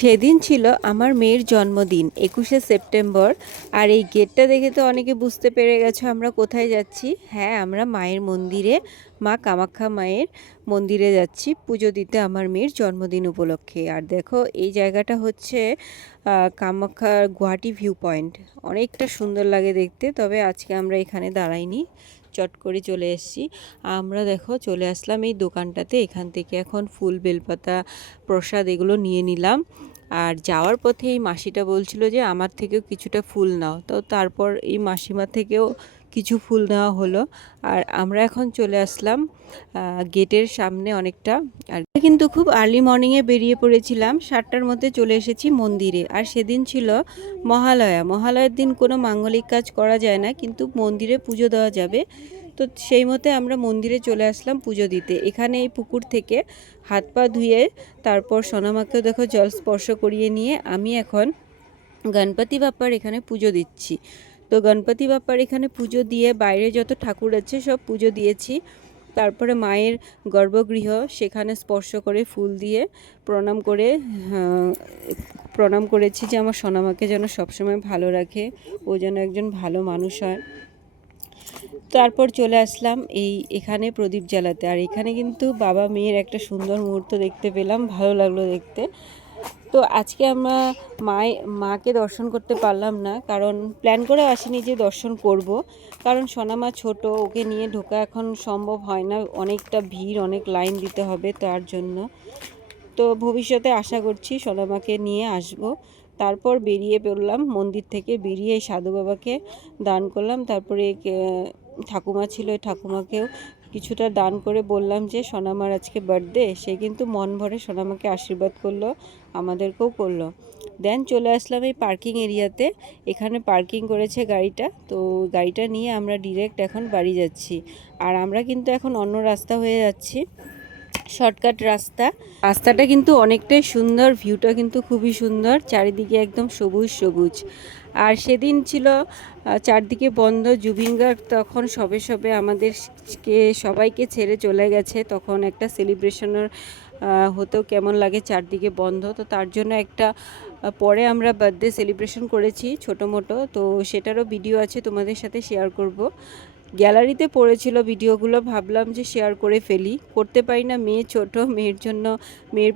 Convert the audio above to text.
সেদিন ছিল আমার মেয়ের জন্মদিন 21শে সেপ্টেম্বর। আর এই গেটটা দেখে তো অনেকে বুঝতে পেরে গেছো আমরা কোথায় যাচ্ছি। হ্যাঁ, আমরা মায়ের মন্দিরে, মা কামাখ্যা মায়ের মন্দিরে যাচ্ছি পুজো দিতে আমার মেয়ের জন্মদিন উপলক্ষে। আর দেখো এই জায়গাটা হচ্ছে কামাখ্যা গুয়াহাটি ভিউ পয়েন্ট। অনেকটা সুন্দর লাগে দেখতে, তবে আজকে আমরা এখানে দাঁড়াইনি, চট করে চলে এসেছি। আমরা দেখো চলে আসলাম এই দোকানটাতে। এখান থেকে এখন ফুল, বেলপাতা, প্রসাদ এগুলো নিয়ে নিলাম। আর যাওয়ার পথে এই মাসিটা বলছিল যে আমার থেকেও কিছুটা ফুল নাও, তো তারপর এই মাসিমা থেকেও কিছু ফুল নেওয়া হলো। আর আমরা এখন চলে আসলাম গেটের সামনে অনেকটা। আর কিন্তু খুব আর্লি মর্নিংয়ে বেরিয়ে পড়েছিলাম, 7টার মধ্যে চলে এসেছি মন্দিরে। আর সেদিন ছিল মহালয়া। মহালয়ার দিন কোনো মাঙ্গলিক কাজ করা যায় না, কিন্তু মন্দিরে পুজো দেওয়া যাবে। তো সেই মতে আমরা মন্দিরে চলে আসলাম পুজো দিতে। এখানে এই পুকুর থেকে হাত পা ধুয়ে তারপর সোনামাকেও দেখো জল স্পর্শ করিয়ে নিয়ে আমি এখন গণপতি বাপ্পার এখানে পুজো দিচ্ছি। তো গণপতি বাপ্পার এখানে পুজো দিয়ে বাইরে যত ঠাকুর আছে সব পুজো দিয়েছি। তারপরে মায়ের গর্ভগৃহ সেখানে স্পর্শ করে ফুল দিয়ে প্রণাম করে প্রণাম করেছি যে আমার সোনামাকে যেন সবসময় ভালো রাখে, ও যেন একজন ভালো মানুষ হয়। তারপর চলে আসলাম এখানে প্রদীপ জ্বালাতে। আর এখানে কিন্তু বাবা মেয়ের একটা সুন্দর মুহূর্ত দেখতে পেলাম, ভালো লাগলো দেখতে। তো আজকে আমরা মাকে দর্শন করতে পারলাম না, কারণ প্ল্যান করে আসিনি যে দর্শন করব, কারণ সোনামা ছোট, ওকে নিয়ে ঢোকা এখন সম্ভব হয় না, অনেকটা ভিড়, অনেক লাইন দিতে হবে তার জন্য। তো ভবিষ্যতে আশা করছি সোনামাকে নিয়ে আসব। তারপর বেরিয়ে পড়লাম মন্দির থেকে, বেরিয়ে সাধু বাবাকে দান করলাম। তারপরে ঠাকুমা ছিল, ঠাকুমাকেও কিছুটা দান করে বললাম যে সোনামার আজকে বার্থডে। সে কিন্তু মন ভরে সোনামাকে আশীর্বাদ করলো, আমাদেরকেও করলো। দেন চলে আসলাম এই পার্কিং এরিয়াতে। এখানে পার্কিং করেছে গাড়িটা, তো গাড়িটা নিয়ে আমরা ডিরেক্ট এখন বাড়ি যাচ্ছি। আর আমরা কিন্তু এখন অন্য রাস্তা হয়ে যাচ্ছি, শর্টকাট রাস্তাটা কিন্তু অনেকটাই সুন্দর, ভিউটা কিন্তু খুবই সুন্দর, চারিদিকে একদম সবুজ সবুজ। আর সেদিন ছিল চারদিকে বন্ধ, জুবিন গার্গ তখন সবে সবে আমাদেরকে সবাইকে ছেড়ে চলে গেছে, তখন একটা সেলিব্রেশনের হতেও কেমন লাগে চারদিকে বন্ধ। তো তার জন্য একটা পরে আমরা বার্থডে সেলিব্রেশন করেছি ছোটো মোটো, তো সেটারও ভিডিও আছে, তোমাদের সাথে শেয়ার করব। গ্যালারিতে পড়েছিল ভিডিওগুলো, ভাবলাম যে শেয়ার করে ফেলি, করতে পারি না, মেয়ে ছোট, মেয়ের জন্য মেয়ের